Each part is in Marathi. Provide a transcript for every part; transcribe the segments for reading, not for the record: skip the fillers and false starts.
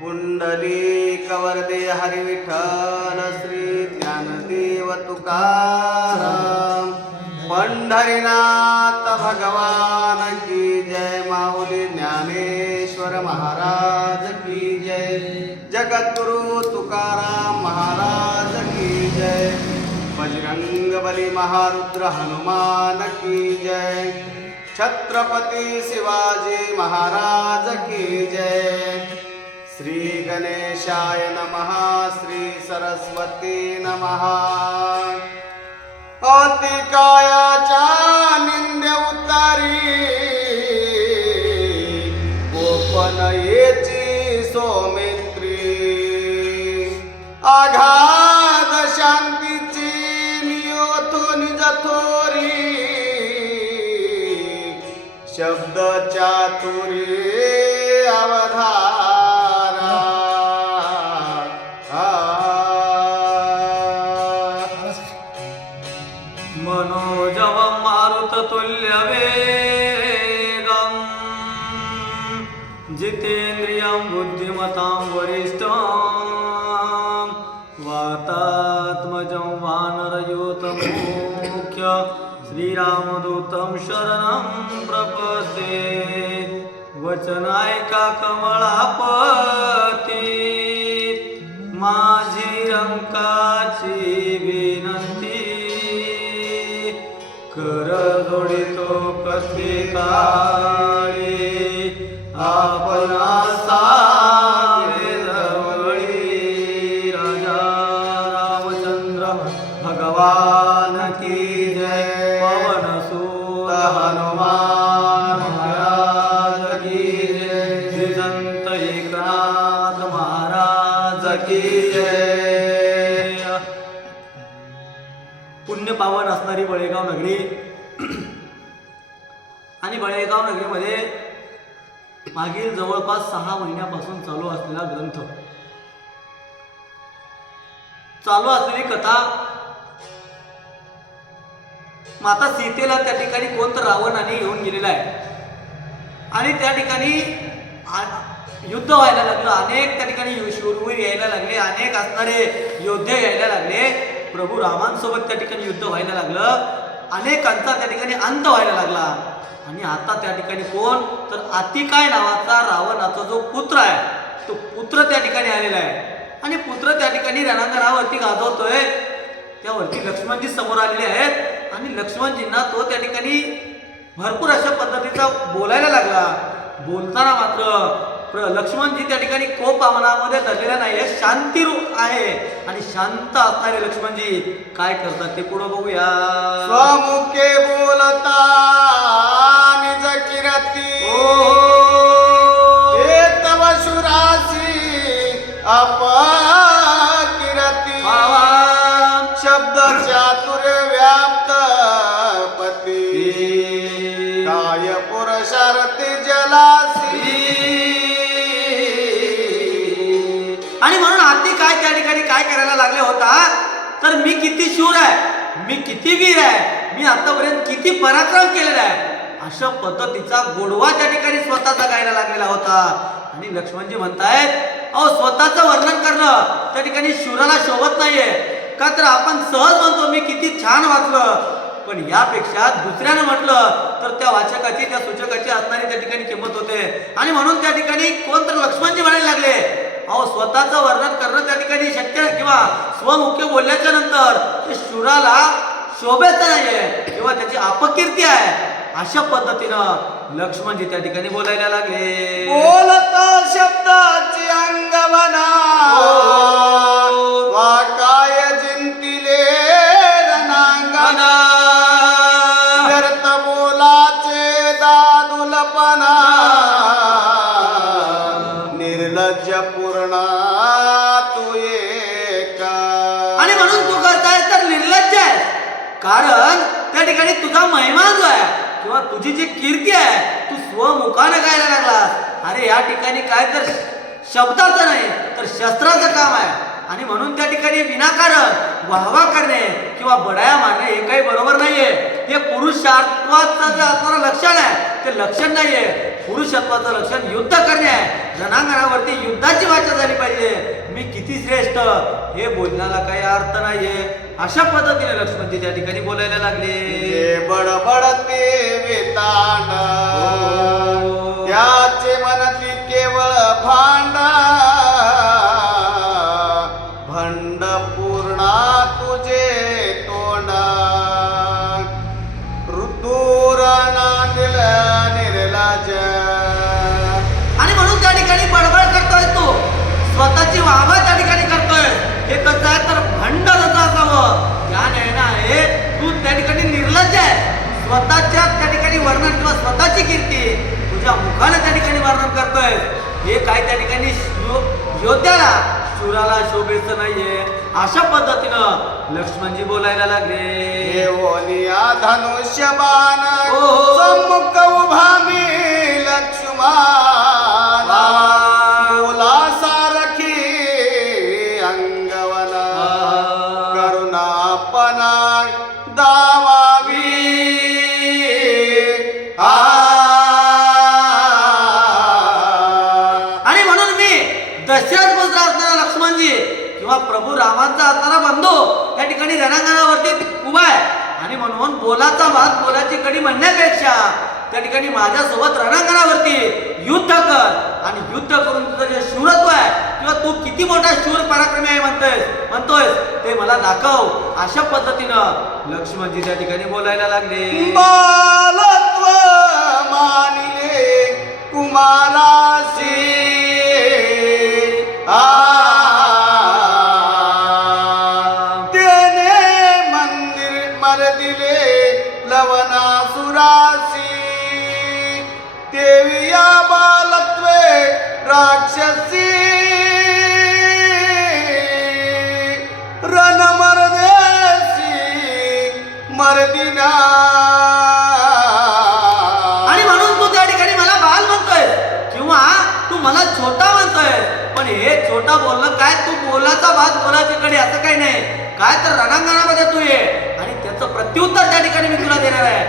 पुंडलिक वरदे हरी विठ्ठल श्री ज्ञानदेव तुकाराम. पंढरीनाथ भगवान की जय. माऊली ज्ञानेश्वर महाराज की जय. जगद्गुरु तुकाराम महाराज की जय. बजरंग बली महारुद्र हनुमान की जय. छत्रपती शिवाजी महाराज की जय. श्री गणेशाय नमः. श्री सरस्वती नमः. अतिकायाच्या निंद्य उतारी गोपनयेची सौमित्री. आघात शांतीची नियोथो निजथोरी. शब्द चातुरी अवधारा. मनोजवं मारुततुल्यवेगं जितेन्द्रियं बुद्धिमतां वरिष्ठं वातात्मजं वानरयूतमुख्य श्रीरामदूतं शरणं प्रपद्ये. वचनायका कमळापती माझी रंकाची विनंती. कर जोडितो कथे काळी आपणा सावे जवळी. राजा रामचंद्र भगवान की जय. पवनसुत हनुमान महाराज की जय. श्री संत एकनाथ महाराज की जय. पुण्य पावन असणारी बळेगाव नगरी आणि बळेगाव नगरीमध्ये मागील जवळपास 6 महिन्यापासून चालू असलेला ग्रंथ, चालू असलेली कथा. माता सीतेला त्या ठिकाणी कोणतं रावणाने घेऊन गेलेला आहे आणि त्या ठिकाणी युद्ध व्हायला लागलं. अनेक त्या ठिकाणी शूरवीर यायला लागले, अनेक असणारे योद्धे यायला लागले. प्रभू रामांसोबत त्या ठिकाणी युद्ध व्हायला लागलं. अनेकांचा त्या ठिकाणी अंत व्हायला लागला. आणि आता त्या ठिकाणी कोण तर अतिकाय नावाचा रावणाचा जो पुत्र आहे तो पुत्र त्या ठिकाणी आलेला आहे. आणि पुत्र त्या ठिकाणी रणांगणावरती गाजवतोय. त्यावरती लक्ष्मणजी समोर आलेले आहेत आणि लक्ष्मणजींना तो त्या ठिकाणी भरपूर अशा पद्धतीचा बोलायला लागला. बोलताना मात्र लक्ष्मणजी त्या ठिकाणी कोप मनामध्ये धरलेला नाहीये, शांती आहे. आणि शांत असणारे लक्ष्मणजी काय करतात ते पुढे बघूया. स्वमुखे बोलता निज किरती. हे तव शुरासी अपकिरती. शब्द चातुर्य व्याप्त पती. काय पुरुषार्थी जलासी. आणि म्हणून आधी काय त्या ठिकाणी काय करायला लागले होता तर मी किती शूर आहे, मी किती वीर आहे, मी आतापर्यंत किती पराक्रम केलेला आहे, अशा पद्धतीचा गोडवा त्या ठिकाणी स्वतःचा गायला लागलेला होता. आणि लक्ष्मणजी म्हणतायत अहो स्वतःचं वर्णन करणं त्या ठिकाणी शूराला शोभत नाहीये. का तर आपण सहज म्हणतो मी किती छान वाचलं, पण यापेक्षा दुसऱ्यानं म्हटलं तर त्या वाचकाची त्या सूचकाची असणारी त्या ठिकाणी किंमत होते. आणि म्हणून त्या ठिकाणी कोणतर लक्ष्मणजी म्हणायला लागले अहो स्वतःचं वर्णन करणं त्या ठिकाणी शक्य किंवा स्वमुख्य बोलल्याच्या नंतर ते शूराला शोभेचं नाहीये किंवा त्याची अपकीर्ती आहे. अशा पद्धतीनं लक्ष्मणजी त्या ठिकाणी बोलायला लागले. बोलत शब्दाची अंगवना वाकाय जिंतिले रणांगणा. व्यर्थ बोलाचे दादुलपणा. निर्लज्ज पूर्ण तू एक. आणि म्हणून तू करताय तर निर्लज्ज आहे. कारण त्या ठिकाणी तुझा महिमा जो आहे किंवा तुझी जी कीर्ती आहे तू स्वमुखाने गायला लागलास. अरे या ठिकाणी काय तर शब्दाचं नाही तर शस्त्राचं काम आहे. आणि म्हणून त्या ठिकाणी विनाकारण वाहवा करणे किंवा बडाया मारणे हे काही बरोबर नाहीये. हे पुरुषार्थाचं जे असणारं लक्षण आहे ते लक्षण नाहीये. पुरुषत्वाचं लक्षण युद्ध करणे आहे. रणांगणावरती युद्धाची भाषा झाली पाहिजे. मी किती श्रेष्ठ हे बोलण्याला काही अर्थ नाहीये. अशा पद्धतीने लक्ष्मणजी त्या ठिकाणी बोलायला लागले. जे बडबडते वेतांड त्याचे मनती केवळ भांड भंड पूर्णा तुझे तोंड ऋतूर नांदिल निर्लज. आणि म्हणून त्या ठिकाणी बडबड करतोय तो, स्वतःची वाहवा त्या ठिकाणी करतोय. हे कसं आहे तर भंड जसं असावं त्या नयना आहे. तू त्या ठिकाणी निर्लज्ज आहे. स्वतःच्या त्या ठिकाणी वर्णन किंवा स्वतःची कीर्ती तुझ्या मुखाने त्या ठिकाणी वर्णन करतोय. हे काय त्या ठिकाणी योद्ध्याला शूराला शोभेचं नाहीये. अशा पद्धतीनं लक्ष्मणजी बोलायला लागले. देवोनिया धनुष्यबाण ओहो. सम्मुख उभा मी लक्ष्मण बोला सारखी अंगवना करुणापणा दावावी आणि म्हणून मी दशरथ पुत्र असणारा लक्ष्मणजी किंवा प्रभू रामांचा असणारा बंधू त्या ठिकाणी रणांगणावरती उभा आहे. आणि म्हणून बोलाचा भात बोलाची कडी म्हणण्यापेक्षा त्या ठिकाणी माझ्यासोबत रणांगणावरती युद्ध कर आणि युद्ध करून तुझं जे शूरत्व आहे किंवा तू किती मोठा शूर पराक्रमी आहे म्हणतोयस ते मला दाखव. अशा पद्धतीनं लक्ष्मणजी त्या ठिकाणी बोलायला लागले. बालत्व मानिले कुमारासी तेने मंदिर मरदिले लवनासुरासी देविया बालत्वे राक्षसी रणमरदेसी मर्दिना. आणि म्हणून तू त्या ठिकाणी मला बाल म्हणतोय किंवा तू मला छोटा म्हणतोय. पण हे छोटा बोलणं काय, तू बोलाचा भात बोलाच्या कडे असं काही नाही. काय तर रणांगणामध्ये तू ये आणि त्याचं प्रत्युत्तर त्या ठिकाणी मी तुला देणार आहे.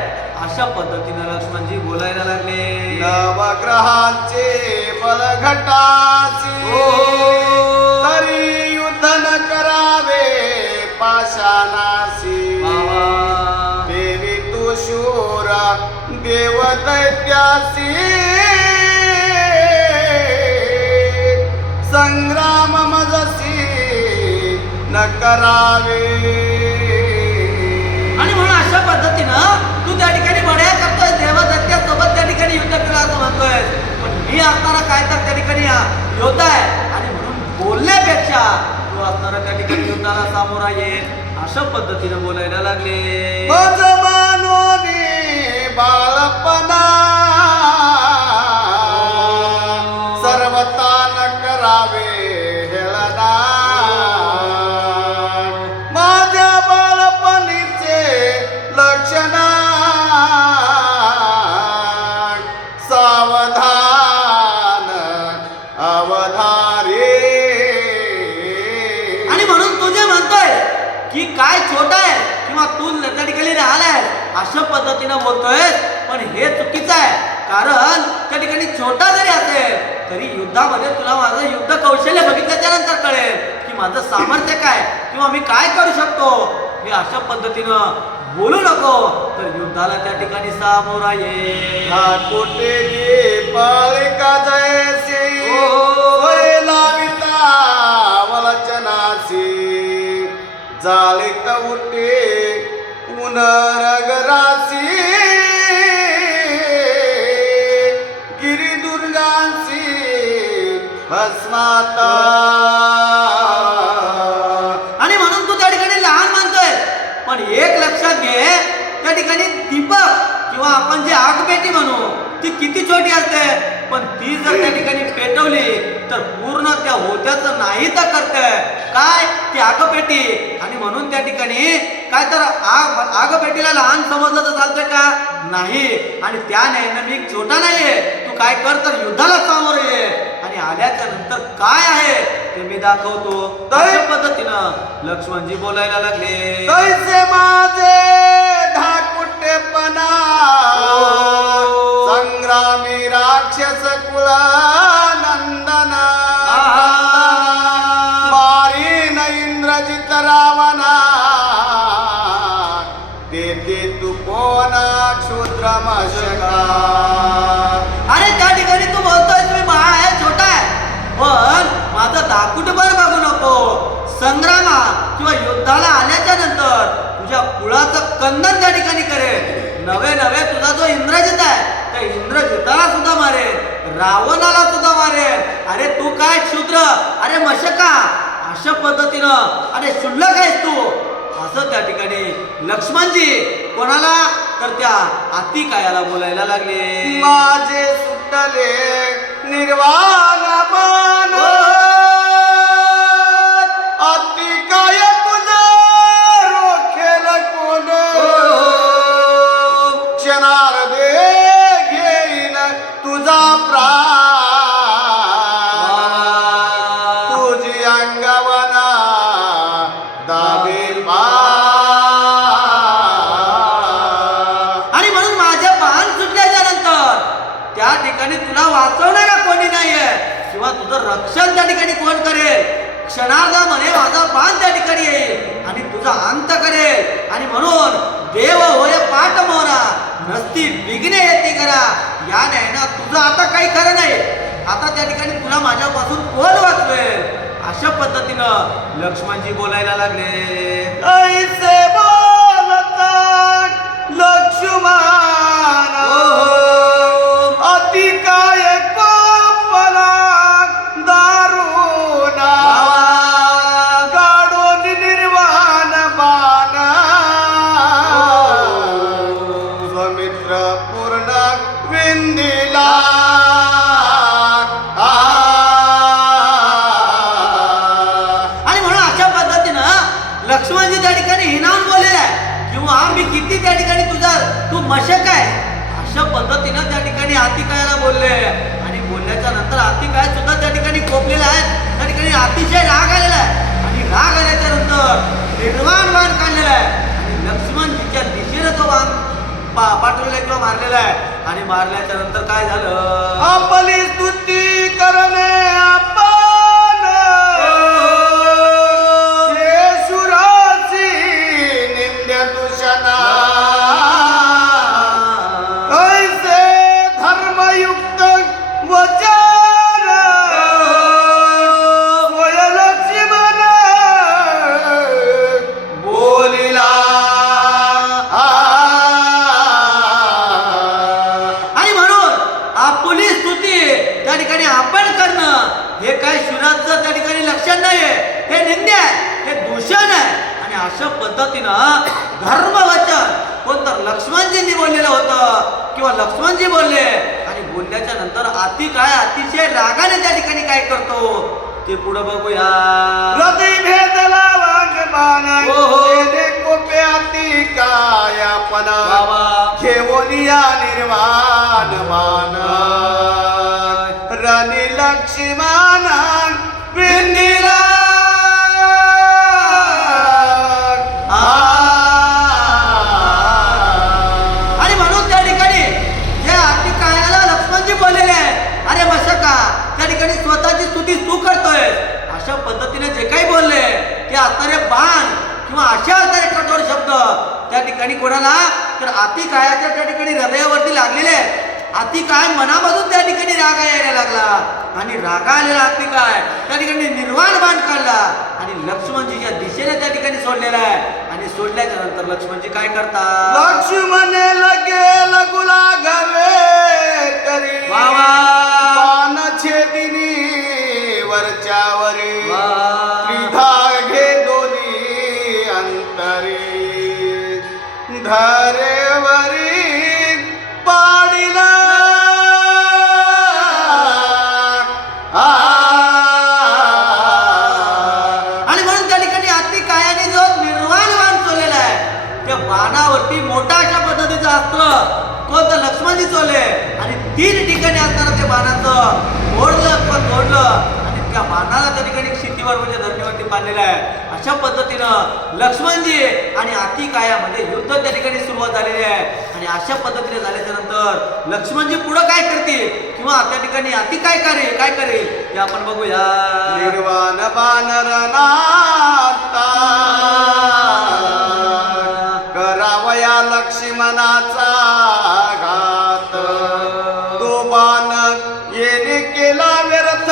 अशा पद्धतीने लक्ष्मणजी बोलायला लागले. नवग्रहाचे बलघटासी तरी युद्ध न करावे पाषाणासी देवी तू शूर देव दैत्यासी संग्राम मजसी न करावे. आणि म्हणून अशा पद्धतीनं तू त्या ठिकाणी बड्या करतोय देवदत्त्यासोबत त्या ठिकाणी युद्ध केलं असं म्हणतोय. पण मी असणारा काय तर त्या ठिकाणी योद्धा आहे आणि म्हणून बोलण्यापेक्षा तू असणारा त्या ठिकाणी युद्धाला सामोरा ये. अशा पद्धतीनं बोलायला लागले. मज मानोनी बालपणा सर्वता न करावे हेळना. माझ्या बालपणीचे लक्षण सावधान अवधारे. आणि म्हणून तू जे म्हणतोय की काय छोटा आहे किंवा तू त्या ठिकाणी राहिलाय अशा पद्धतीनं बोलतोय. पण हे चुकीचं आहे. कारण त्या ठिकाणी छोटा जरी असेल तरी युद्धामध्ये तुला माझं युद्ध कौशल्य बघितल्याच्या नंतर कळेल की माझं सामर्थ्य काय किंवा मी काय करू शकतो. हे अशा पद्धतीनं बोलू नको तर युद्धाला त्या ठिकाणी सामोरा ये. कोटे गे पालिका जयसी सोय लाविता वलचनासी जाळीत उठे पुनरगरासी गिरिदुर्गासी भस्माता. आणि म्हणून तू त्या ठिकाणी लहान म्हणतोय. पण एक लक्षात घे त्या ठिकाणी दीपक किंवा आपण जे आगपेटी म्हणू ती किती छोटी असते. पण ती जर त्या ठिकाणी पेटवली तर पूर्ण त्या होत्याचं नाही तर करते काय ती आगपेटी. आणि म्हणून त्या ठिकाणी काय तर आगपेटीला लहान समजलं तर चालतंय का नाही. आणि त्या नाही मी छोटा नाहीये. तू काय कर तर युद्धाला सामोरे ये आणि आल्याच्या नंतर काय आहे ते मी दाखवतो. त्या पद्धतीनं लक्ष्मणजी बोलायला लागले. कैसे माझे धाकुटेपणा संग्रामी राक्षस कुलानंद दाकुटभर बघू नको. संग्रामा किंवा युद्धाला आल्याच्या नंतर तुझ्या कुळाचं कंदन त्या ठिकाणी करेल. नवे नवे तुझा जो इंद्रजित आहे त्या इंद्रजिताला सुद्धा मारेल, रावणाला सुद्धा मारेल. अरे तू काय क्षुद्र, अरे मशका, अशा पद्धतीनं अरे शुल्लक आहेस तू, असं त्या ठिकाणी लक्ष्मणजी कोणाला तर त्या आतिकायाला बोलायला लागले. माझे सुटले निर्वाण मान, अतिकाय तुझा रोखेल कोण, क्षणार दे घेईन तुझा प्राण, तुझी अंगवना दाबेल आणि म्हणून माझ्या बाण सुटल्याच्या नंतर त्या ठिकाणी तुला वाचवणारा कोणी नाहीये किंवा तुझं रक्षण त्या ठिकाणी कोण करेल. क्षणार्धामध्ये माझा बाण त्या ठिकाणी येईल आणि तुझा अंत करेल. आणि म्हणून देव होय पाठ मोरा, नसती विघ्ने येते करा. या नाही ना तुझं आता काही खरं नाही. आता त्या ठिकाणी तुला माझ्यापासून कोण वाचवेल. अशा पद्धतीनं लक्ष्मणजी बोलायला लागले. ऐसे बोलतात लक्ष्मण, अतिकाय कोपला दारुणा, काढून निर्वाण बाण, स्वमित्र पूर्ण विंदिला. लक्ष्मणजी त्या ठिकाणी हिनावून बोललेला आहे किंवा मी किती त्या ठिकाणी तुझा तू मशक आहे, अशा पद्धतीनं त्या ठिकाणी आतिकायाला बोलले. आणि बोलल्याच्या नंतर आतिकाय सुद्धा त्या ठिकाणी कोपलेला आहे. त्या ठिकाणी अतिशय राग आलेला आहे आणि राग आल्याच्या नंतर निर्वाण बाण काढलेला आहे आणि लक्ष्मणजीच्या दिशेने तो बाण पाठवलेला किंवा मारलेला आहे. आणि मारल्याच्या नंतर काय झालं, आपली स्तुती करणे आपण, हे काय शिवराजचं त्या ठिकाणी लक्षण नाहीये, हे निंदे आहे, हे दूषण आहे. आणि अशा पद्धतीनं धर्मवचन कोणतं लक्ष्मणजींनी बोललेलं होतं किंवा लक्ष्मणजी बोलले. आणि बोलल्याच्या नंतर आतिकाय अतिशय रागाने त्या ठिकाणी काय करतो ते पुढे बघूया. हृदय भेदला वाघबाण, कोपे अतिकायपणा, घेऊन या निर्वाण मान, रणी लक्ष्मण विंदिला. आणि म्हणून त्या ठिकाणी जे आतिकायाला लक्ष्मणजी बोललेले आहे, अरे मशका, त्या ठिकाणी स्वतःची स्तुती तू करतोय. अशा पद्धतीने जे काही बोलले ते असणारे बाण किंवा अशा असणारे कठोर शब्द त्या ठिकाणी कोणाला तर आतिकायाच्या त्या ठिकाणी हृदयावरती लागलेले आहेत. आतिकाय मनामधून त्या ठिकाणी रागा यायला लागला आणि रागा आलेला आतिकाय त्या ठिकाणी निर्वाण बाण काढला आणि लक्ष्मणजीच्या दिशेने त्या ठिकाणी सोडलेला आहे. आणि सोडल्याच्या नंतर लक्ष्मणजी काय करतात, लक्ष्मण लगे लगुला घवे करी, बाण छेदिनी वरच्यावरी, त्रिधागे दोन्ही अंतरी, धरेवरी पाडिला. आणि म्हणून त्या ठिकाणी आतिकायाने जो निर्वाण बाण सोडलेला आहे त्या बाणावरती मोठा अशा पद्धतीचं अस्त्र कोणतं लक्ष्मणजी चोले आणि 3 ठिकाणी असताना त्या बाणाचं तोडलं आणि त्या बाणाला त्या ठिकाणी क्षितीवर म्हणजे धरणीवरती पाडलेलं आहे. अशा पद्धतीनं लक्ष्मणजी आणि आतिकायामध्ये युद्ध त्या ठिकाणी सुरुवात झालेली आहे. आणि अशा पद्धतीने झाल्याच्या नंतर लक्ष्मणजी पुढे काय करतील किंवा त्या ठिकाणी आतिकाय काय करेल ते आपण बघूया. निर्वाण बाणरनाता करावया लक्ष्मणाचा घात, तो बाण येणे केला व्यर्थ,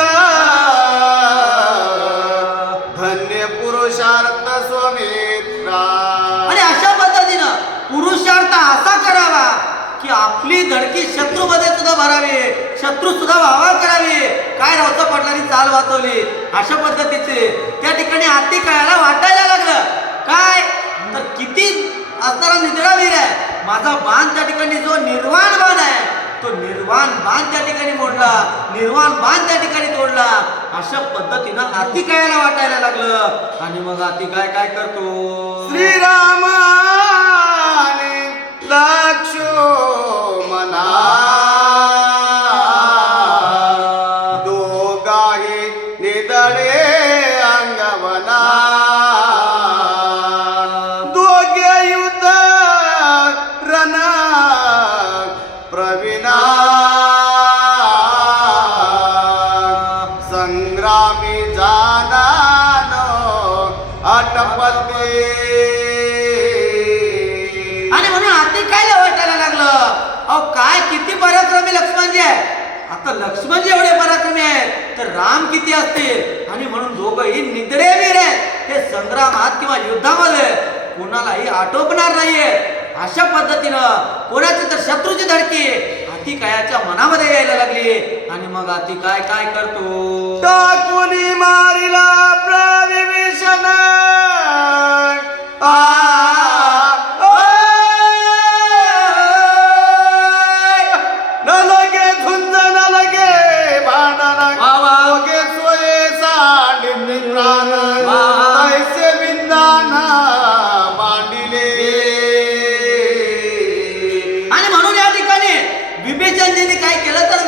आपली धडकी शत्रूमध्ये सुद्धा भरावी, शत्रू सुद्धा व्हावा करावी. काय रावचा पाटलांनी चाल वाचवली अशा पद्धतीचे त्या ठिकाणी हाती काळाला वाटायला लागलं. काय तर किती असणारा निधडा वीर आहे. माझा बाण त्या ठिकाणी जो निर्वाण बाण आहे तो निर्वाण बाण त्या ठिकाणी मोडला, निर्वाण बाण त्या ठिकाणी तोडला. अशा पद्धतीनं हाती काळाला वाटायला लागलं. आणि मग हाती काय करतो, श्रीरामाने लक्ष्मणा दोघाही निदळे अंगवना दोघे युद्ध रण प्रवीणा संग्रामी जानानो आटपते. आणि म्हणून हाती काय वाटायला लागलं. अहो काय किती पराक्रमी लक्ष्मणजी आहे. आता लक्ष्मणजी एवढे पराक्रमी आहेत तर राम किती असतील. आणि म्हणून दोघंही निधडे वीर आहेत. हे संग्रामात किंवा युद्धामध्ये कोणालाही आटोपणार नाहीये. अशा पद्धतीनं कोणाची तर शत्रूची धडकी हाती कायाच्या मनामध्ये यायला लागली. आणि मग हाती काय करतो, टाकुनी मारिला प्रविभीषण न लगे झुंज न लगे भांडण लगे सोये सांडिले प्राण ऐसे विंदान मांडिले. आणि म्हणून या ठिकाणी विभीषणजीने काय केलं तर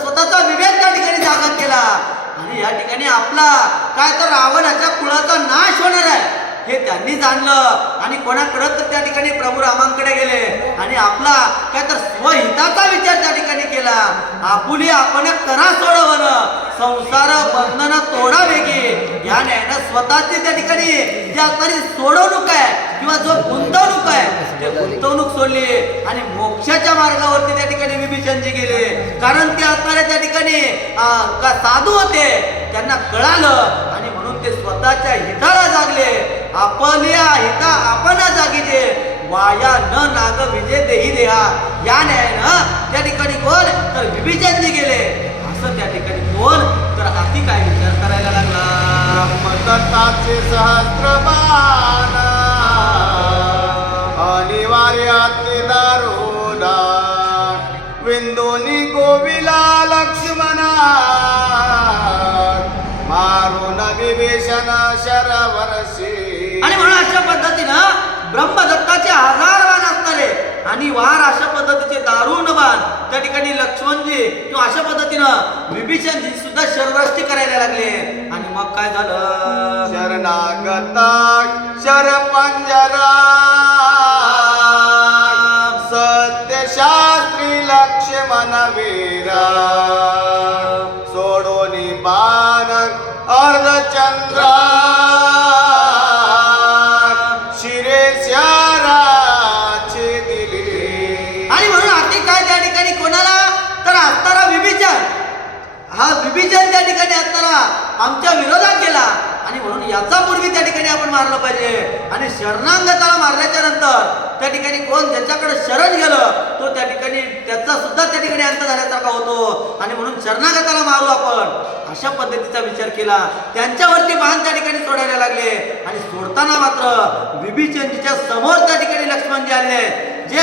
स्वतःचा विवेक त्या ठिकाणी जागा केला. आणि या ठिकाणी आपला काय तर रावणाच्या कुळाचा नाश होणार आहे हे त्यांनी जाणलं. आणि कोणाकडे तर त्या ठिकाणी प्रभू रामांकडे गेले आणि आपला काय तर स्वहिताचा विचार त्या ठिकाणी केला. आपुली आपण करा सोडवण संसार बंधन तोडा वेगी या न्यायानं स्वतःची त्या ठिकाणी जी असणारी सोडवणूक आहे किंवा जो गुंतवणूक आहे ते गुंतवणूक सोडली आणि मोक्षाच्या मार्गावरती त्या ठिकाणी विभीषणजी गेले. कारण ते असणारे त्या ठिकाणी साधू होते, त्यांना कळालं. आणि म्हणून ते स्वतःच्या हिताला जागले. आपल्या हिता आपण जागीचे वाया न नाग विजय देही देहा या न्यायानं त्या ठिकाणी कोण तर विभीषणजी गेले. असं त्या ठिकाणी कोण तर हाती काय विचार करायला लागला, ब्रह्मदत्ताचे सहस्त्रबाण अनिवार्यातले दारुणा विंदोनी गोविला लक्ष्मणा मारून विभीषण शरवर्षी. आणि म्हणून अशा पद्धतीनं ब्रह्मदत्ताचे 1000 बाण असणारे आणि वार अशा पद्धतीचे दारुण बाण त्या ठिकाणी लक्ष्मणजी किंवा अशा पद्धतीनं विभीषणजी सुद्धा शरवृष्टी करायला लागले. आणि मग काय झालं, शरणागता शरपंजरा सत्यशास्त्री लक्ष्मण वीरा सोडोनी बाण अर्धचंद्र शिरेश्वराचे दिले. आणि म्हणून हाती काय त्या ठिकाणी कोणाला तर असणारा विभीषण, हा विभीषण त्या ठिकाणी असणारा आमच्या विरोधात केला. आणि म्हणून याचा पूर्वी त्या ठिकाणी आपण मारलं पाहिजे. आणि शरणांगताला मारल्याच्या नंतर त्या ठिकाणी कोण ज्याच्याकडे शरण गेलं तो त्या ठिकाणी त्याचा सुद्धा त्या ठिकाणी अंत झाल्यासारखा होतो. आणि म्हणून शरणागताला मारू आपण अशा पद्धतीचा विचार केला. त्यांच्यावरती बाण त्या ठिकाणी सोडायला लागले. आणि सोडताना मात्र विभीषणजीच्या समोर त्या ठिकाणी लक्ष्मणजी आले, जे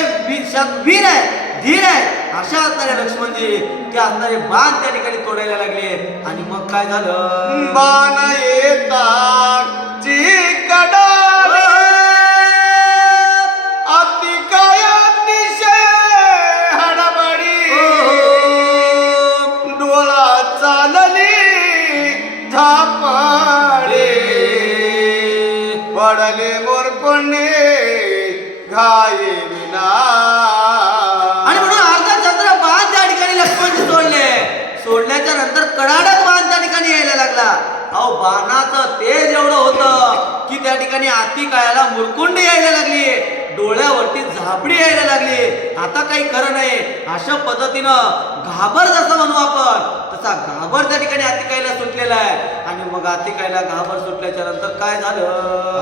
वीर आहे धीर आहे अशा असणारे लक्ष्मणजी ते असणारे बाण त्या ठिकाणी तोडायला लागले. आणि मग काय झालं, बाण येता जी कडाले अति काय अतिशय हडबडी डोळा चालली झापडे पडले मोरकोंडे घाये विना. आणि म्हणून अर्धा चंद्र बाण त्या ठिकाणी लक्ष्मणजी सोडल्याच्या नंतर कडाडत बाण त्या ठिकाणी यायला लागला. अहो बाणाचं तेज एवढं होतं की त्या ठिकाणी हाती कायाला मुरकुंडी यायला लागली, डोळ्यावरती झापडी यायला लागली. आता काही खरं नाही. अशा पद्धतीनं घाबर जसं म्हणू आपण तसा घाबर त्या ठिकाणी हाती कायला सुटलेला आहे. आणि मग हाती कायला घाबर सुटल्याच्या नंतर काय झालं,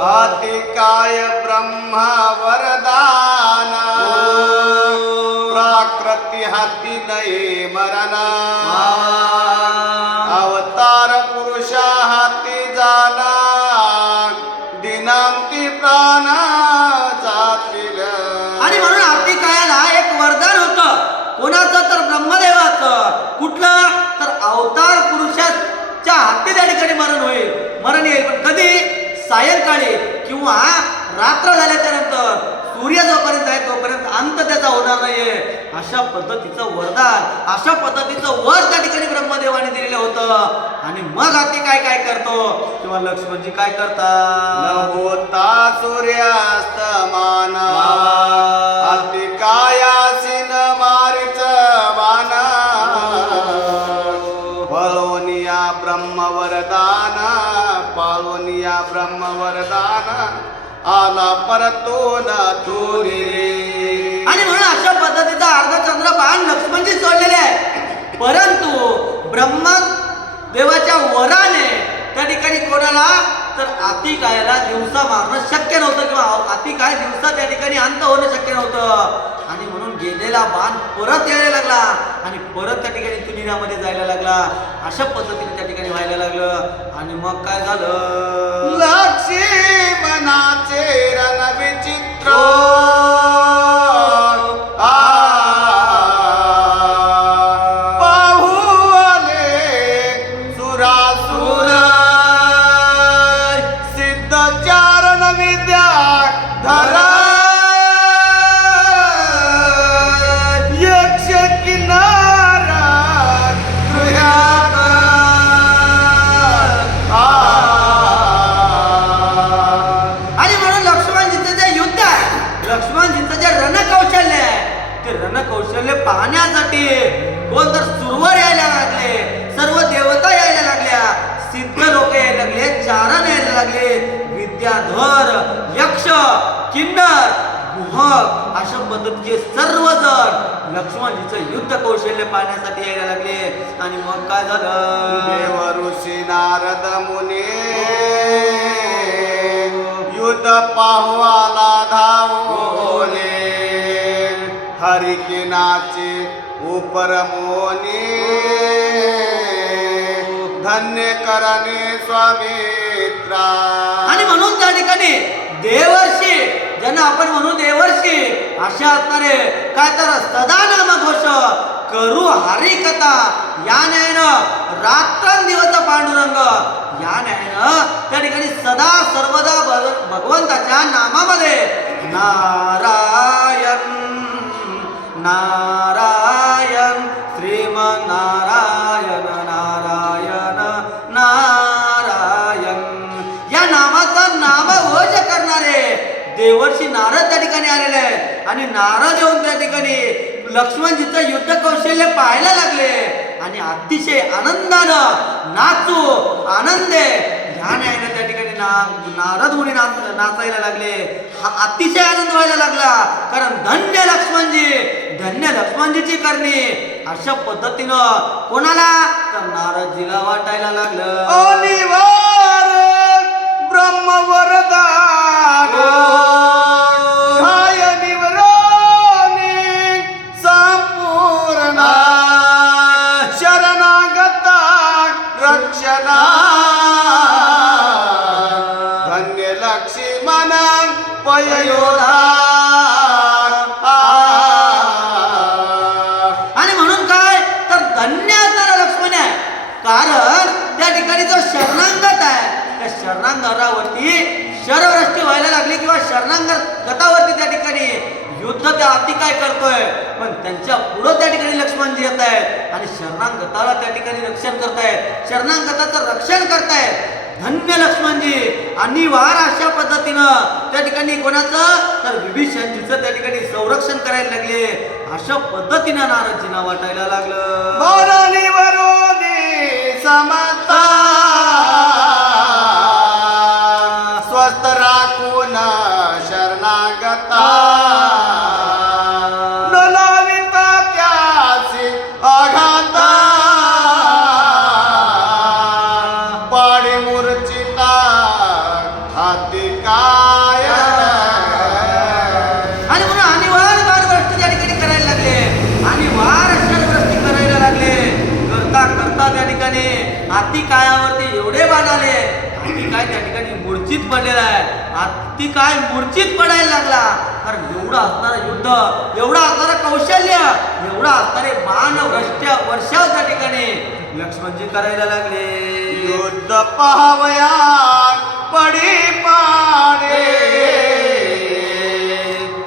हाती काय ब्रह्मा वरदान आकृती हाती नये मरणा अवतार पुरुषा हाती जाना दिनांती प्राण जातील. आणि म्हणून आपली कायाला एक वरदान होतं. कोणाचं? तर ब्रह्मदेवाचं. कुठलं? तर अवतार पुरुषाच्या हाती त्या ठिकाणी मरण येईल. पण कधी? सायंकाळी किंवा रात्र झाल्याच्या नंतर. सूर्य जोपर्यंत आहे तोपर्यंत अंत त्याचा होणार नाहीये. अशा पद्धतीचं वरदान, अशा पद्धतीचं वर त्या ठिकाणी ब्रह्मदेवाने दिलेलं होतं. आणि मग हाती काय काय करतो किंवा लक्ष्मणजी काय करतात? होता सूर्यास्तमान अति कायासी न मारिच वाना पळोनिया ब्रह्मवरदान पाळोनिया ब्रह्मवरदान आला परतोन तुरी. आणि म्हणून अशा पद्धतीचा अर्धचंद्र बाण लक्ष्मणजी सोडलेले आहे. परंतु ब्रह्मदेवाच्या वराने त्या ठिकाणी कोणाला? तर आतिकायाला दिवसा मारणं शक्य नव्हतं किंवा आतिकाय दिवसा त्या ठिकाणी अंत होणं शक्य नव्हतं. आणि म्हणून गेलेला बाण परत यायला लागला आणि परत त्या ठिकाणी तुनिरामध्ये जायला लागला. अशा पद्धतीने त्या ठिकाणी व्हायला लागलं. आणि मग काय झालं? लक्ष्मणाचे रण विचित्र पाहू आले सुरासुर सिद्ध चारण विद्या धरा यक्ष किनारा रणकौशल्य पाहण्यासाठी कोण तर सुरवर यायला लागले, सर्व देवता यायला लागल्या, सिद्ध लोक यायला लागले, चारण यायला लागले, विद्याधर, यक्ष, किन्नर, गुहक अशा पद्धतीचे सर्वजण लक्ष्मणजीचं युद्ध कौशल्य पाहण्यासाठी यायला लागले. आणि मग काय झालं? देव ऋषी नारद मुनी युद्ध पाहवाला धावले हरिकिनाचे उपरमोनी धन्य करणे स्वामित्रा. आणि म्हणून त्या ठिकाणी देवर्षी, ज्यांना आपण म्हणू देवर्षी, अशा असणारे काय तर सदा नामघोष करू हरिकथा या न्यायानं रात्रंदिवस पांडुरंग या न्यायानं त्या ठिकाणी सदा सर्वदा भगवंताच्या नामामध्ये नारायण नारायण श्रीमनारायण नारायण नारायण या नामाचा नामघोष करणारे देवर्षी नारद त्या ठिकाणी आलेले आहेत. आणि नारद येऊन त्या ठिकाणी लक्ष्मणजीचं युद्ध कौशल्य पाहायला लागले आणि अतिशय आनंदानं नाचू आनंदे ह्या न्यायाने त्या ठिकाणी नारद मुनी नाचायला लागले. हा अतिशय आनंद व्हायला लागला, कारण धन्य लक्ष्मणजीची करणी अशा पद्धतीनं कोणाला तर नारदजीला वाटायला लागलं. अनिवार ब्रह्मवरदान काय निवरोनी संपूर्ण शरणागता रक्षणा धन्य लक्ष्मण पययोधा. आणि म्हणून काय तर धन्य असणारा लक्ष्मण आहे, कारण त्या ठिकाणी जो शरणांगत आहे त्या शरणांगतावरती शरवृष्टी व्हायला लागली किंवा शरणांगतावरती त्या ठिकाणी युद्ध त्या अति काय करतोय, पण त्यांच्या पुढं त्या ठिकाणी लक्ष्मणजी येत आहेत आणि शरणांगताला त्या ठिकाणी रक्षण करतायत, शरणांगताचं रक्षण करतायत. धन्य लक्ष्मणजी अनिवार अशा पद्धतीनं त्या ठिकाणी कोणाचं तर विभीषणजीचं त्या ठिकाणी संरक्षण करायला लागले. अशा पद्धतीनं नारदजींना वाटायला लागलं. वरणी वरोनी समता स्वस्त राखून शरणागता नलाविता त्यासी आघाता पाडी मूर्छिता हाती काय. आणि म्हणून अनिवार्य गोष्टी त्या ठिकाणी करायला लागले. हाती कायावरती एवढे बाण आले, हाती काय त्या ठिकाणी मूर्छित पडलेला आहे. हाती काय मूर्छित पडायला लागला. कारण एवढं असणारं युद्ध, एवढं असणारं कौशल्य, एवढं असणारे बाण वर्षाव त्या ठिकाणी लक्ष्मणजी करायला लागले. युद्ध पाहावया पडी पाडे,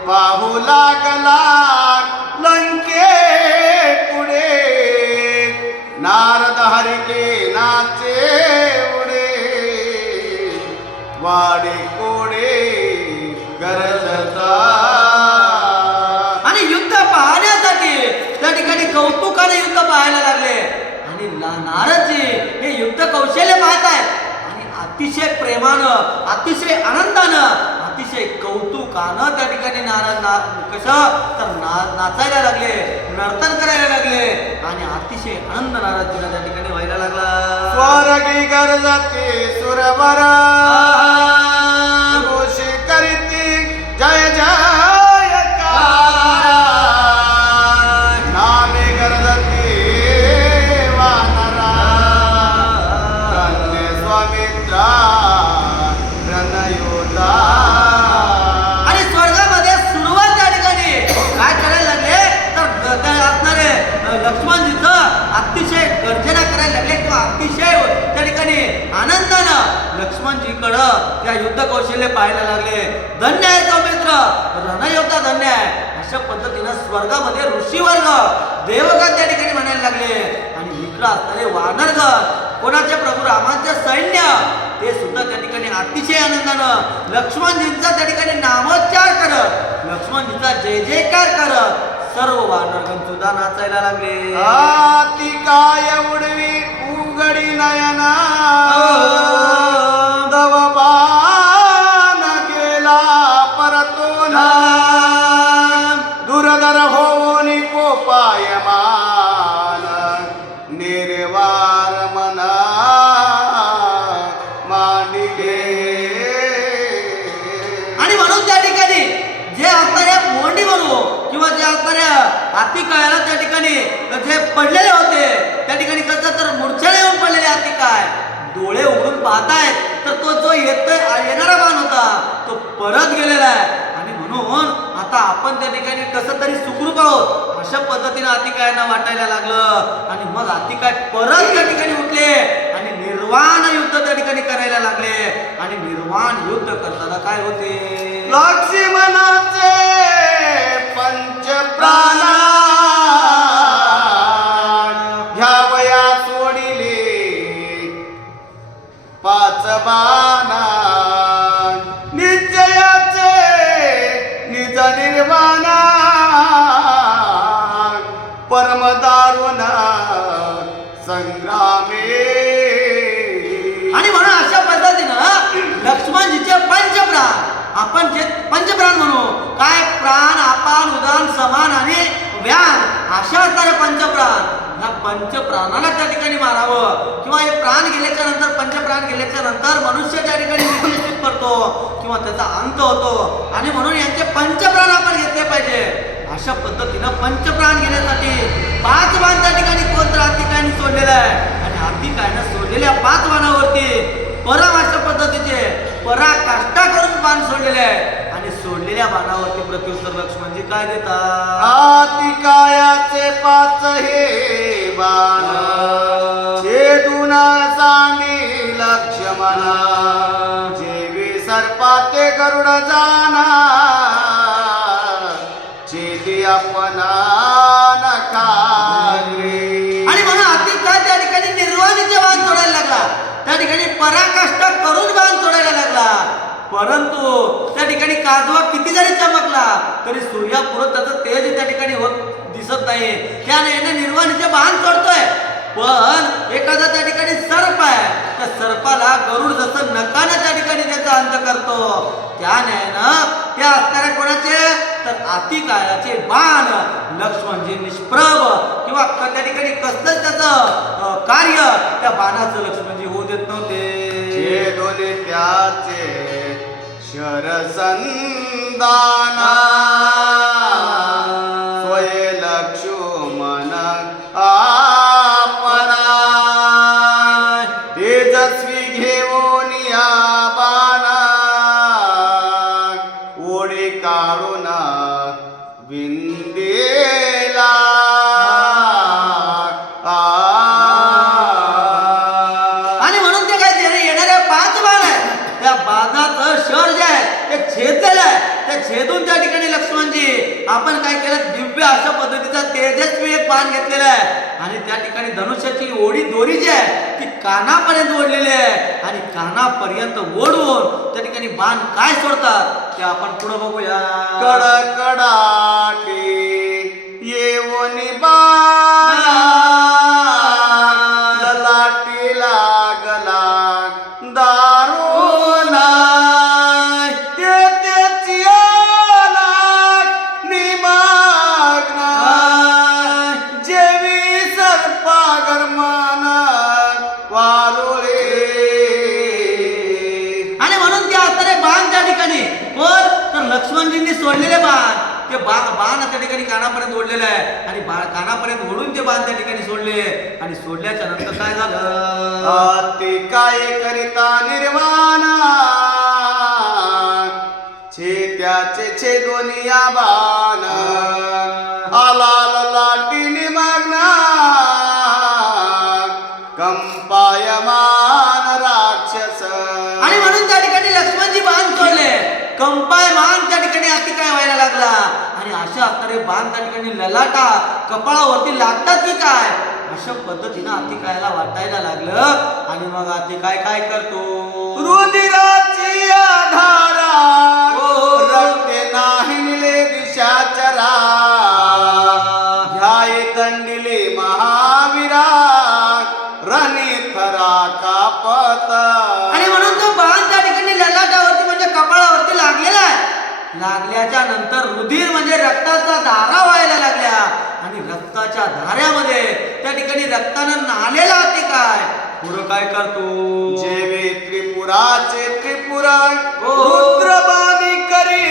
पाहू लागला लंके पुढे, नारद हरिके नाचे उडे, वाडे कोडे गरजता. आणि युद्ध पाहण्यासाठी त्या ठिकाणी कौतुकाने युद्ध पाहायला लागले. आणि नारदजी हे युद्ध कौशल्य पाहत आहेत आणि अतिशय प्रेमानं, अतिशय आनंदानं, अतिशय कौतुकानं त्या ठिकाणी कसं तर नाचायला लागले, नर्तन करायला लागले आणि अतिशय आनंद नारदजीला त्या ठिकाणी व्हायला लागला. स्वर्गी गरजते सुरवर, घोषी करीती जय जयकार, नामे गरजते वानरा, धन्य स्वामित्रा रणयोधा. आणि स्वर्गामध्ये सुरुवात त्या ठिकाणी काय करायला लागले तर असणारे लक्ष्मणजीचं अतिशय गर्जना करायला लागले किंवा अतिशय त्या ठिकाणी आनंदानं लक्ष्मणजीकडं त्या युद्ध कौशल्य पाहायला लागले. धन्य आहे तो मित्र, रणयोद्धा धन्य आहे. अशा पद्धतीनं स्वर्गामध्ये ऋषीवर्ग, देवगण त्या ठिकाणी म्हणायला लागले. आणि इकडं असणारे वानरगण, कोणाचे प्रभू रामांचे सैन्य, ते सुद्धा त्या ठिकाणी अतिशय आनंदानं लक्ष्मणजींचा त्या ठिकाणी नामोच्चार करत, लक्ष्मणजींचा जय जयकार करत सर्व वानरगण सुद्धा नाचायला लागले. ती काय उडवी उघडी नयना, दवबान गेला परतून, दुर्धर होऊन कोपायमान, निर्वार मना मांडिले. आणि म्हणून त्या ठिकाणी जे असणाऱ्या मोंडी म्हणू किंवा जे असणाऱ्या हाती कायाला त्या ठिकाणी जे पडलेले होते, त्या ठिकाणी कसं तर मूर्छेला येऊन पडलेले हाती काय डोळे उघडून पाहतायत तर तो जो येणारा बाण होता तो परत गेलेला आहे. आणि म्हणून आता आपण त्या ठिकाणी कसं तरी सुखरूप आहोत अशा पद्धतीने हातीकायांना वाटायला लागलं. आणि मग हातीकाय परत त्या ठिकाणी उठले आणि निर्वाण युद्ध त्या ठिकाणी करायला लागले. आणि निर्वाण युद्ध करताना काय होते, लक्ष्मणाचे पंचप्राण घ्यावया सोडिले, पाच बाणा निश्चयाचे निज निर्वाण, परमदारुण संग्रामे. आणि म्हणून अशा पद्धतीनं लक्ष्मणजीचे पंचप्राण, आपण जे पंचप्राण म्हणू काय, प्राण, अपान, उदान, समान आणि व्यान, अशा असणारे पंचप्राण, या पंचप्राणाला त्या ठिकाणी मारावं. किंवा हे प्राण गेल्याच्या नंतर, पंचप्राण गेल्याच्या नंतर मनुष्य त्या ठिकाणी निश्चित पडतो किंवा त्याचा अंत होतो. आणि म्हणून यांचे पंचप्राण आपण घेतले पाहिजे. अशा पद्धतीनं पंचप्राण घेण्यासाठी 5 बाण त्या ठिकाणी कोणतं हातीकायने सोडलेलं आहे. आणि हातीकायनं सोडलेल्या 5 बाणावरती परम अशा पद्धतीचे पराकाष्ठा करून बाण सोडलेले आहे. आणि सोडलेल्या बाणावरती प्रत्युत्तर लक्ष्मणजी काय देतात, हातीकायाचे 5 हे बाण, छेदून जाणे लक्ष्मणा, जेवी सर्पाते गरुड जाना, छेदी आपणा नखाग्रे. आणि म्हणून हातीकाय त्या ठिकाणी निर्वाणीचे बाण सोडायला लागला, त्या ठिकाणी पराकाष्ठा करून बाण सोडायला लागला. परंतु त्या ठिकाणी काजवा किती जरी चमकला तरी सूर्यापुढं त्याचं तेज त्या ठिकाणी होत दिसत नाही. त्याने निर्वाणीचे बाण सोडतोय, पण एखादा त्या ठिकाणी सर्प आहे, त्या सर्पाला गरुड जसं नकानं त्या ठिकाणी त्याचा अंत करतो, त्या न्यायानं त्या असणाऱ्या कोणाचे तर हातीकायाचे बाण लक्ष्मणजी निष्प्रभ किंवा त्या ठिकाणी कसलंच त्याचं कार्य त्या बाणाचं लक्ष्मणजी होऊ देत नव्हते. छेदोने त्याचे शरसंदाना, स्वये लक्ष्मण आपणा, घेऊनिया बाणा ओढी काढून विंदेला आणि म्हणून ते काय येणाऱ्या 5 बाण आहे त्या बाणाचं शर जे आहे ते छेदलेलं आहे. त्या छेदून त्या ठिकाणी लक्ष्मणजी आपण काय केलं, दिव्य अशा पद्धतीचा तेजस्वी एक बाण घेतलेला आहे आणि त्या ठिकाणी धनुष्याची ओढी दोरी जी आहे ती कानापर्यंत ओढलेली आहे आणि कानापर्यंत ओढून त्या ठिकाणी बाण काय सोडतात ते आपण पुढे बघूया. कडकडाटी येऊनी बाणा ललाटी लागला दारुणा त्याची आला निमग्न जेवी सर्पागर्माना वारुळे. आणि म्हणून ते असणारे बाण त्या ठिकाणी कोण तर लक्ष्मणजींनी सोडलेले बाण ते बाण त्या ठिकाणी कानापर्यंत ओढलेलं आहे आणि कानापर्यंत ओढून ते बाण त्या ठिकाणी सोडले आणि सोडल्याच्या नंतर काय झालं, ते काय करिता निर्वाण छेत्याचे छेदोनिया बाण आला ललाटी निमग्न कंपायमान राक्षस. आणि म्हणून त्या ठिकाणी लक्ष्मणजी बाण सोडले, कंपायमान त्या ठिकाणी अति काय व्हायला लागला आणि अशा असणारे बाण त्या ठिकाणी ललाटा कपाळावरती लागतात की काय अशा पद्धतीनं अति कायला वाटायला लागलं आणि मग अति काय काय करतो, रुधिराची आधारा रक्ते नाही निले दिशाचरा ध्याय दंडिले महावीरा रणिथरा कापत. आणि म्हणून तो बाण त्या ठिकाणी ललाटावरती म्हणजे कपाळावरती लागलेला आहे. लागल्याच्या नंतर रुधिर म्हणजे रक्ताचा धारा व्हायला लागल्या आणि रक्ताच्या धाऱ्यामध्ये त्या ठिकाणी रक्तानं नालेला ते काय पुढं काय करतो, जेवे त्रिपुराचे त्रिपुरा हो. रुद्रबाणी करी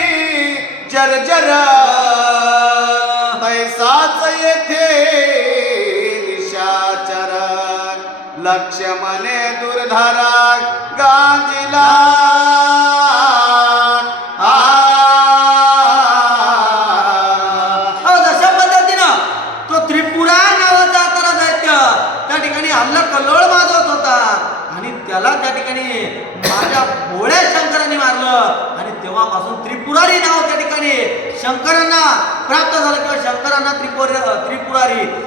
जर्जर तैसाच येथे निशाचर लक्ष्मणे दुर्धरा गांजिला. जशा पद्धतीनं तो त्रिपुरा नावाचा तारा दैत्य त्या ठिकाणी हल्ला कल्लोळ माजवत होता आणि त्याला त्या ठिकाणी माझ्या भोळ्या शंकरांनी मारलं आणि तेव्हापासून त्रिपुरारी नाव त्या ठिकाणी शंकरांना प्राप्त झालं किंवा शंकरांना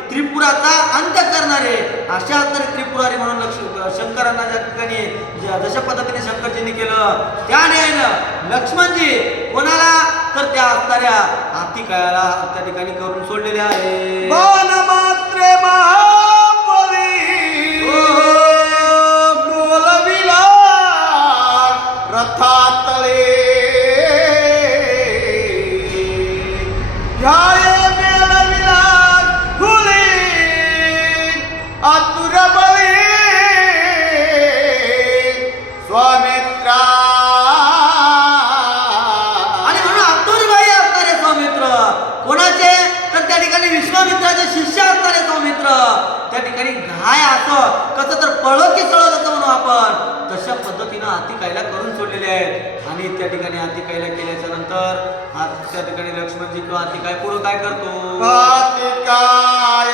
त्रिपुराचा अंत करणारे अशा तरी त्रिपुरारी म्हणून शंकरांना त्या ठिकाणी जशा पद्धतीने शंकरजींनी केलं त्या न्यायानं लक्ष्मणजी कोणाला तर त्या असणाऱ्या हाती काळाला त्या ठिकाणी करून सोडलेले आहे. बाण मात्रे महाबली बोलविला रथातळे ध्याय मेळविला धुली आतुर बळी स्वामित्रा. आणि म्हणून आतुरबाई असणारे सौमित्र कोणाचे तर त्या ठिकाणी विश्वामित्राचे शिष्य असणारे सौमित्र त्या ठिकाणी घाय असं कसं तर पळो की चळत असं म्हणू आपण तशा पद्धतीनं हातीकायला करून सोडलेले आहेत. आणि त्या ठिकाणी हातीकायला केल्याच्या नंतर त्या ठिकाणी लक्ष्मणजी किंवा हातीकाय पुढं काय करतो, हातिकाय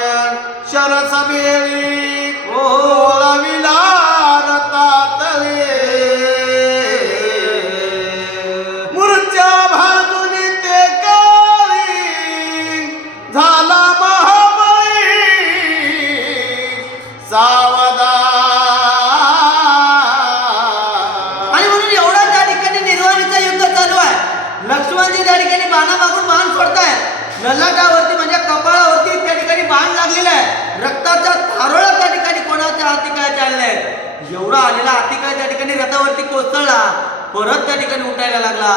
शरसमेळी ओळविला रथातळे मूर्छा भाजून ते काळी झाला महाबळी सावधा. आणि म्हणून एवढा त्या ठिकाणी निर्वाणीचं युद्ध चालू आहे. लक्ष्मणजी त्या ठिकाणी बाणामागून बाण सोडतायत. ललाटावरती म्हणजे कपाळावरती त्या ठिकाणी बाण लागलेला आहे. रक्ताचा धारोळा त्या ठिकाणी कोणाच्या हाती काय चाललंय. एवढा आलेला हाती काय त्या ठिकाणी रथावरती कोसळला, परत त्या ठिकाणी उठायला लागला.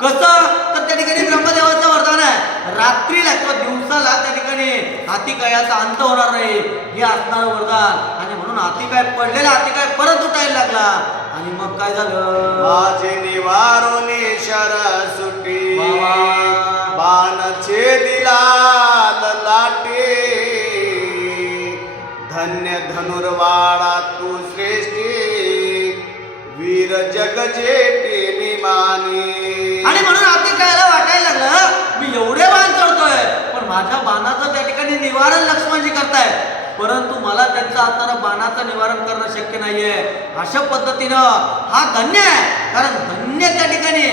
कसं तर त्या ठिकाणी ब्रह्मदेवाचं वरदान आहे, रात्रीला किंवा दिवसाला त्या ठिकाणी हातीकायाचा अंत होणार नाही हे असणारं वरदान. आणि म्हणून हातीकाय पडलेला हातीकाय परत उठायला लागला. आणि मग काय झालं, माझे निवारोनी शर सुटी बाण छेदिला ललाटे धन्य धनुर्वाडा तू श्रेष्ठी जग जेठी मानी. आणि म्हणून आधी कायला वाटायला लागलं मी एवढे बाण चढतोय पण माझ्या बाणाचं त्या ठिकाणी निवारण लक्ष्मणजी करतायत, परंतु मला त्यांच्या हाताने बाणाचं निवारण करणं शक्य नाहीये. अशा पद्धतीनं हा धन्य आहे, कारण धन्य त्या ठिकाणी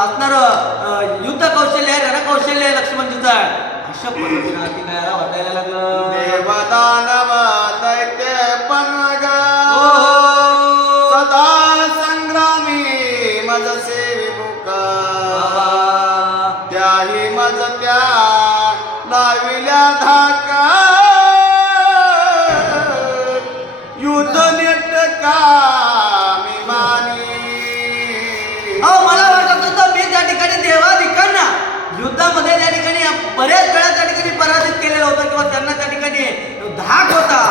असणार युद्ध कौशल्य आहे, रणकौशल्य आहे लक्ष्मणजीचं आहे. अशा पद्धतीनं आधी कायला वाटायला लागलं देवदानव दैत्य पनग सदा संग्रामी मज सेविमुख. त्याही मज त्या लाविल्या धाका युद्ध नेटका मी मानी. मला वाटत होतं मी त्या ठिकाणी देवाधिकांना युद्धामध्ये त्या ठिकाणी बऱ्याच वेळा त्या ठिकाणी पराजित केलेलं होतं किंवा त्यांना त्या ठिकाणी धाक होता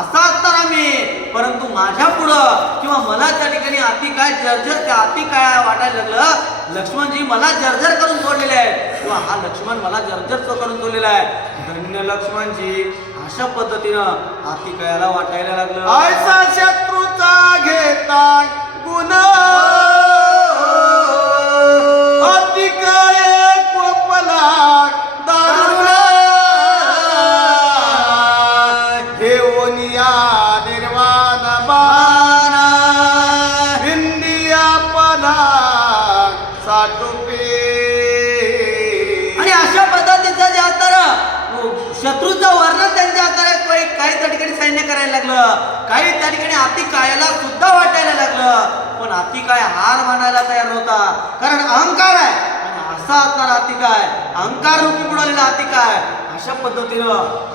असा असताना मी, परंतु माझ्या पुढं किंवा मला त्या ठिकाणी अति काय जर्जर त्या अति काय वाटायला लागलं लक्ष्मणजी मला जर्जर करून सोडलेले आहेत किंवा हा लक्ष्मण मला जर्जर करून सोडलेला आहे. धन्य लक्ष्मणजी. अशा पद्धतीनं अति कायला वाटायला लागलं ऐसा शत्रूचा घेता गुण अति काय कोपला दारुण घेऊन या निर्वाण बाण इंडिया पला साठुपे. आणि अशा पद्धतीचं जे आता शत्रूचं वर्णन त्यांच्या हाताने काही त्या ठिकाणी सैन्य करायला लागलं, काही त्या ठिकाणी अति कायाला सुद्धा वाटायला लागलं, पण अति काय हार मानायला तयार नव्हता, कारण अहंकार आहे. आणि असा असणारा अति काय अहंकार रूपी बुडालेला अति काय अशा पद्धतीनं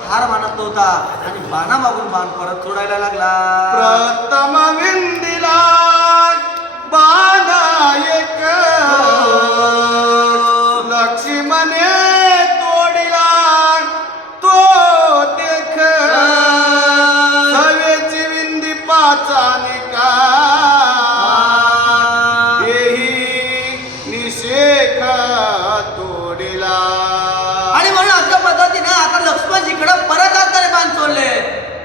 हार मानत नव्हता आणि बाणा मागून बाण परत सोडायला लागला. प्रथम विंदिला बाणा एक लक्ष्मणे तोडिला तो देख सवेची विंदी पाचानिका येही निषेख तोडिला. आणि म्हणून अशा पद्धतीनं आता लक्ष्मणजीकडे परत असणारे बाण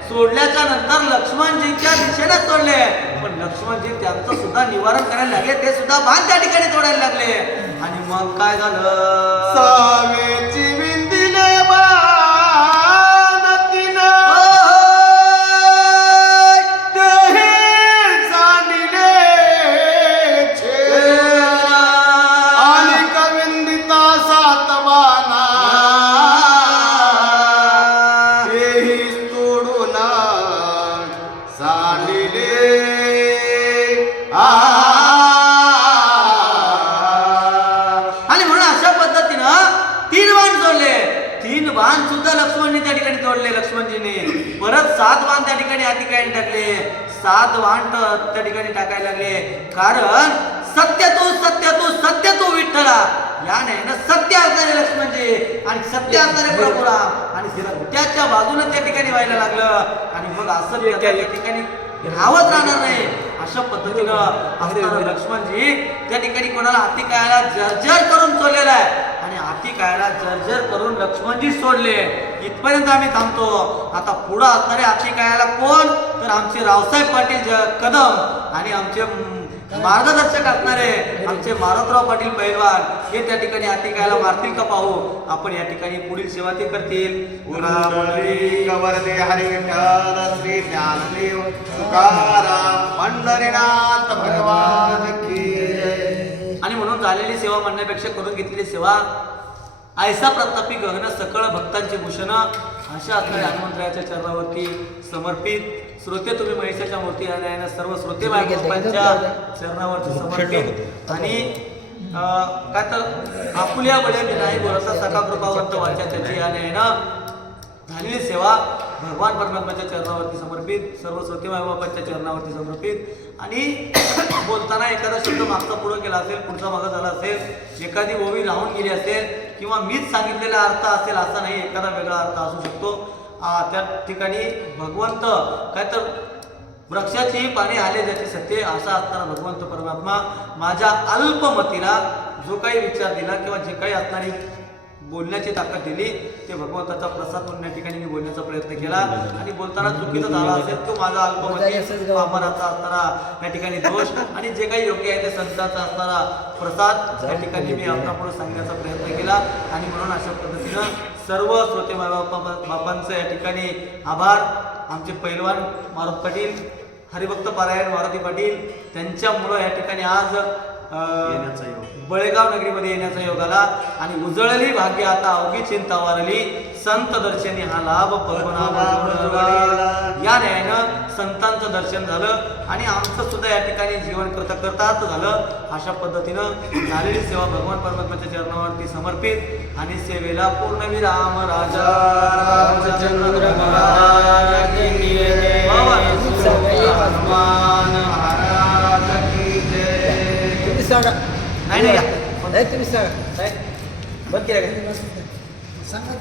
सोडल्याच्या नंतर लक्ष्मणजीच्या दिशेने सोडले, पण लक्ष्मणजी त्यांचं सुद्धा निवारण करायला लागले, ते सुद्धा बाण त्या ठिकाणी तोडायला लागले. आणि मग काय झालं सवेची विंदिले बाण तिनं तेही जाणिले छे आणि कविंदिता सात बाणा तेही तोडून सांडिले. आणि म्हणून अशा पद्धतीनं तीन बाण सुद्धा लक्ष्मणने त्या ठिकाणी तोडले. लक्ष्मणजीने परत 7 बाण त्या ठिकाणी ठिकाणी टाकले, 7 बाण त्या ठिकाणी टाकायला लागले, कारण सत्य तू विठ्ठला या नाही सत्य असणारे लक्ष्मणजी आणि सत्य असणारे प्रभुराम आणि सत्याच्या बाजूने त्या ठिकाणी व्हायला लागलं. आणि मग असं त्या ठिकाणी राहत राहणार नाही. अशा पद्धतीनं असणारे लक्ष्मणजी त्या ठिकाणी कोणाला हाती कायाला जर्जर करून सोडलेला आहे आणि हाती कायाला जर्जर करून लक्ष्मणजी सोडले. इथपर्यंत आम्ही थांबतो. आता पुढे असणारे हाती कायाला कोण, तर आमचे रावसाहेब पाटील कदम आणि आमचे मार्गदर्शक असणारे आमचे मारुतराव पाटील पैलवान हे त्या ठिकाणी हाती कायाला मारतील का पाहू. आपण या ठिकाणी पुढील सेवा ते करतील. कवर्दे हरी विठ्ठल श्री ज्ञानदेव तुकाराम पंढरीनाथ भगवान की जय. आणि म्हणून झालेली सेवा म्हणण्यापेक्षा करून घेतलेली सेवा ऐसा प्रतापी गहन सकळ भक्तांचे भूषण अशा असणाऱ्या हनुमंतरायाच्या चरणावरती समर्पित. श्रोते तुम्ही महेशाच्या मूर्ती आणि सर्व श्रोते बायकोच्या चरणावरती समर्पित. आणि काय तर आपुल्या बळे नाही बोलता सखा कृपावंत वाचा त्याची आणि झालेली सेवा भगवान परमात्म्याच्या चरणावरती समर्पित, सर्व श्रोते बाबाच्या चरणावरती समर्पित. आणि बोलताना एखादा शब्द मागचा पुढं केला असेल, पुढचा मागं झाला असेल, एखादी ओवी राहून गेली असेल किंवा मीच सांगितलेला अर्थ असेल असा नाही, एखादा वेगळा अर्थ असू शकतो. त्या ठिकाणी भगवंत काय तर वृक्षाची पाने आले ज्याचे सत्य असा असताना भगवंत परमात्मा माझ्या अल्पमतीला जो काही विचार दिला किंवा जे काही असणारी बोलण्याची ताकद दिली ते भगवंताचा प्रसाद म्हणून या ठिकाणी मी बोलण्याचा प्रयत्न केला आणि बोलताना चुकीचं झाला असेल तो माझा अल्पमती पामराचा असणारा या ठिकाणी दोष आणि जे काही योग्य आहे ते संतांचा असणारा प्रसाद या ठिकाणी मी आपल्यापुढे सांगण्याचा प्रयत्न केला आणि म्हणून अशा पद्धतीनं सर्व श्रोते बापांचं या ठिकाणी आभार. आमचे पैलवान मारुती पाटील, हरिभक्त पारायण मारुती पाटील त्यांच्यामुळं या ठिकाणी आज येण्याचा योग. बळेगाव नगरीमध्ये येण्याचा योग आला आणि उजळली भाग्य आता अवघी चिंता वारली संत दर्शनी हा लाभ पद्मनाभ या न्यायानं संतांचं दर्शन झालं आणि आमचं सुद्धा या ठिकाणी जीवन कृतकृतार्थ झालं. अशा पद्धतीनं झालेली सेवा भगवान परमात्म्याच्या चरणावरती समर्पित आणि सेवेला पूर्णविराम राजा रामचंद्र महाराज की जय. हनुमान महाराज की जय. सांगा नाही नाही नाही तुम्ही सांगा बंद केलं का? सांगा